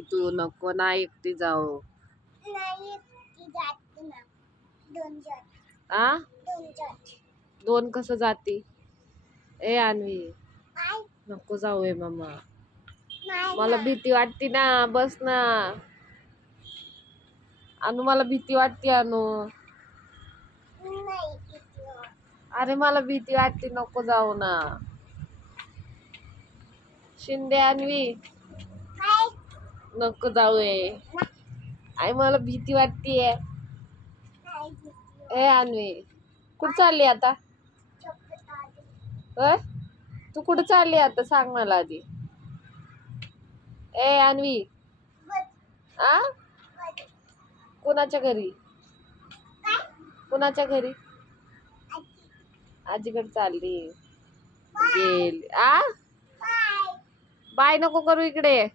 एकटी तू नको ना एकटी जाऊ. आ? दोन कसं जाती? ए काय? नको जाऊ ए मामा. मला. भीती वाटते ना बस ना. अनु मला भीती वाटते अनु. अरे मला भीती वाटते नको जाऊ ना. शिंदे काय नको जाऊ आई मला भीती वाटतीये. ए अन्वी कुठं चालली आता? अ? तू कुठं चालली आता सांग मला आधी. ए अन्वी. आ? कोणाच्या कुणाच्या घरी? कोणाच्या कुणाच्या घरी? आजी आजीकडे चालली. गेली. आ? बाय बाय नको करू इकडे.